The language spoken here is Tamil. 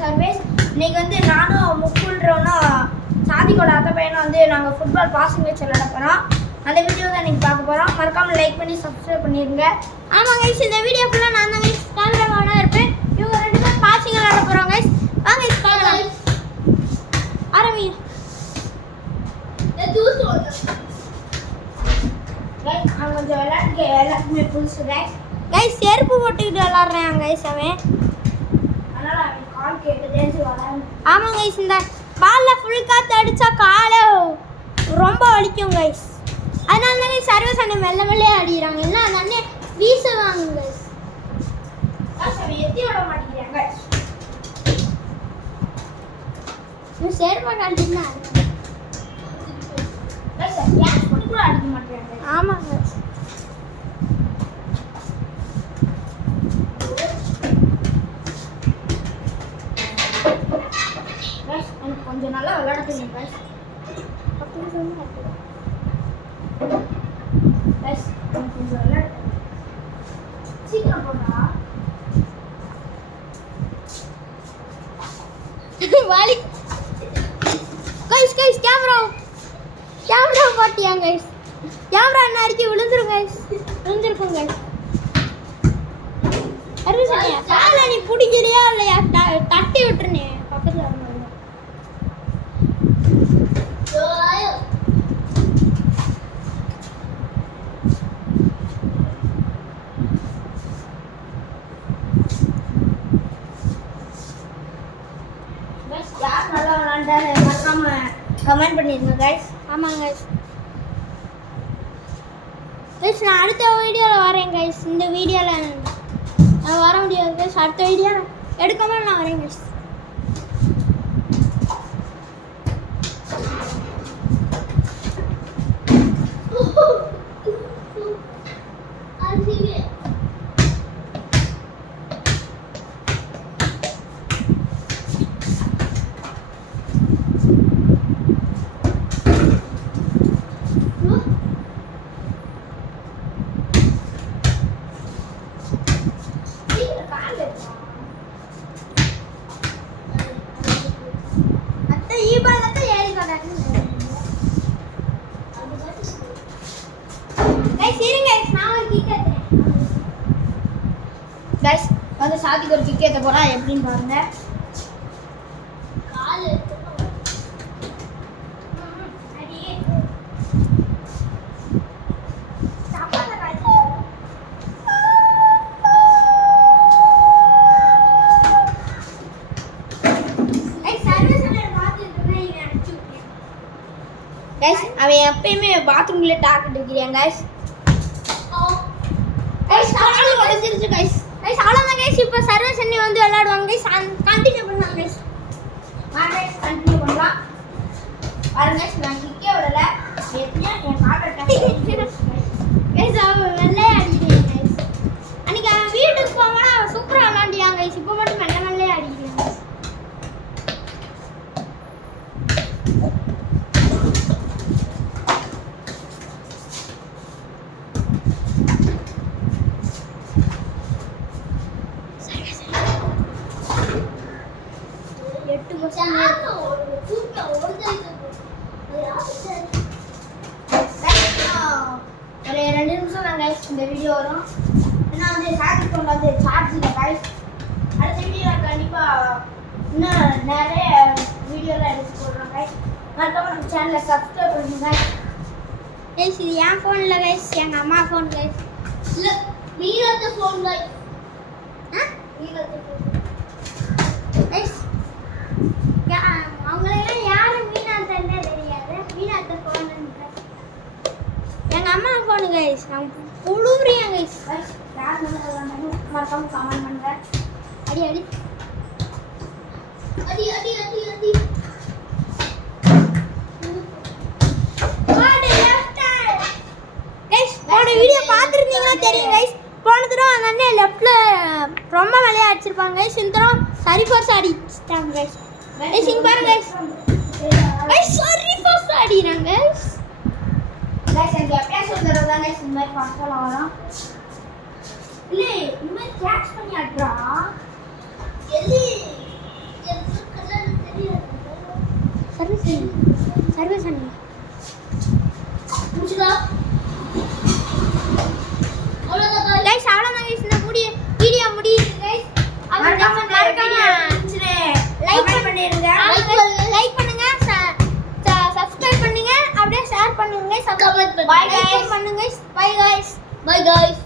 சர்வேஸ். இன்னைக்கு வந்து நானும் முக்குள்றோன்னா சாதிக்கோட அத்தை பையனை வந்து நாங்கள் ஃபுட்பால் பாசிங் மேட்ச் விளையாட போகிறோம். அந்த வீடியோ தான் நீங்கள் பார்க்க போகிறோம். மறக்காமல் லைக் பண்ணி சப்ஸ்கிரைப் பண்ணிடுங்க. ஆமாம் கைஸ், இந்த வீடியோ ஃபுல்லாக நான் தான் கைஸ் கேமராமேனாக இருப்பேன். இவங்க 2 பேரும் பாசிங் விளையாட போகிறோம் கைஸ். வாங்க கைஸ் பார்க்கலாம். ஆரம்பி கைஸ், நான் கொஞ்சம் விளையாட்டுக்கு எல்லாத்துக்குமே புதுசு கைஸ். கைஸ் செருப்பு போட்டுக்கிட்டு விளாட்றேன் கைஸ் அவன். அதனால் அவன் கால் கேட்டு தெரிஞ்சு விளாட்றேன். ஆமாம் கைஸ், இந்த பாலில் ஃபுல் காற்று அடித்தா காலை ரொம்ப வலிக்கும் கைஸ். அதனால தான் கைஸ் சர்வீஸ் அண்ணன் மெல்ல மெல்லே அடிக்கிறாங்க. இல்லை அந்த அண்ணன் வீசுவாங்க கைஸ். அவன் எத்தி விட மாட்டேங்கிறாங்க கைஸ். நீ சேர்ப்பா காட்டினா கூட அடிக்க மாட்டேங்கிறாங்க. ஆமாம் கைஸ். கொஞ்சம் நல்லா விளையாட தெரியும் கைஸ். கொஞ்சம் விளையாட சீக்கிரம் போடா வாலி. கைஸ் கைஸ் கேமரா பாட்டியாங்க கைஸ். கேமரா என்ன அடிக்க விழுந்துரும் கைஸ். விழுந்துருக்கும் கைஸ். அருமையா காலை நீ பிடிக்கிறியா இல்லையா? தட்டி விட்டுருனே பக்கத்தில் வரணும். யார் நல்லா விளாண்டாரு மறக்காம கமெண்ட் பண்ணிடுங்க கைஸ். ஆமாங்க கைஸ். கைஸ் நான் அடுத்த வீடியோவில் வரேன் கைஸ். இந்த வீடியோவில் நான் வர முடியாது கைஸ். அடுத்த வீடியோ எடுக்காமல் நான் வரேன் கைஸ். கைஸ் வந்து சாதிக்கு ஒரு கிக் ஏற்ற போகிறா எப்படின்னு பாருங்க. கைஸ் அவன் எப்பயுமே பாத்ரூம்ல டாக் அடிக்கிறான் கைஸ். கைஸ் கால் உடைஞ்சிருச்சு கைஸ். கைஸ் அவ்வளோதான் கைஸ். இப்போ சர்வீஸ் அண்ணி வந்து விளையாடுவாங்க கைஸ். கண்டினியூ பண்ணலாம் கைஸ். வாங்க கைஸ் கண்டினியூ பண்ணலாம். பாருங்க கைஸ் நான் கிக்கே விடல. எப்படியா என் காட்டை கைஸ் அவன் வெள்ளையே அடிக்கிறேன் கைஸ். அன்னைக்கு அவன் வீட்டுக்கு போவானா அவன் சூப்பராக விளாண்டியாங்க கைஸ். இப்போ மட்டும் மெல்ல மெல்லே அடிக்கிறேன் கைஸ். ஒரு 2 நிமிஷம் தான் கைஸ் இந்த வீடியோ வரும். ஏன்னா வந்து சார்ஜ் கொண்டு வந்து சார்ஜ் இல்லை கைஸ். அடுத்த வீடியோவில் கண்டிப்பாக இன்னும் நிறைய வீடியோலாம் எடுத்து போடுறோம் கைஸ். மறக்காம நம்ம சேனலை சப்ஸ்கிரைப் பண்ணுங்க கைஸ். இது என் ஃபோன் இல்லை கைஸ், எங்கள் அம்மா ஃபோன் கைஸ். இல்லை வீரத்து ஃபோன் கைஸ். வீரத்து ஃபோன் கைஸ். அவங்களெல்லாம் யாரும் மீனாத்தன்னே தெரியாது. மீனாத்த ஃபோன் எங்கள் அம்மா ஃபோனு கைஸ். நான் புழுவுறேன் கைஸ். யார் மறக்காம கமெண்ட் பண்ணுங்க. அடி அடி அடி அடி அடி அடி கைஸ். போன வீடியோ பார்த்துருந்தீங்கன்னா தெரியும் கைஸ். போன தடவை அந்த அண்ணன் லெஃப்டில் ரொம்ப விளையா அடிச்சிருப்பாங்க கைஸ். இந்த தடவை சரி ஃபர்ஸ்ட் அடிச்சிட்டாங்க கைஸ். கைஸ் இங்கே பாருங்க கைஸ். கைஸ் சரி ஃபர்ஸ்ட் அடிக்கிறாங்க கைஸ். கைஸ் எனக்கு எப்படியா சொல்லுறது தான் கைஸ் இந்த மாதிரி ஃபாஸ்ட்டாக வரும். இல்லை இந்த மாதிரி கேட்ச் பண்ணி ஆடுறா எல்லி பாய் गाइस பண்ணுங்க. By guys.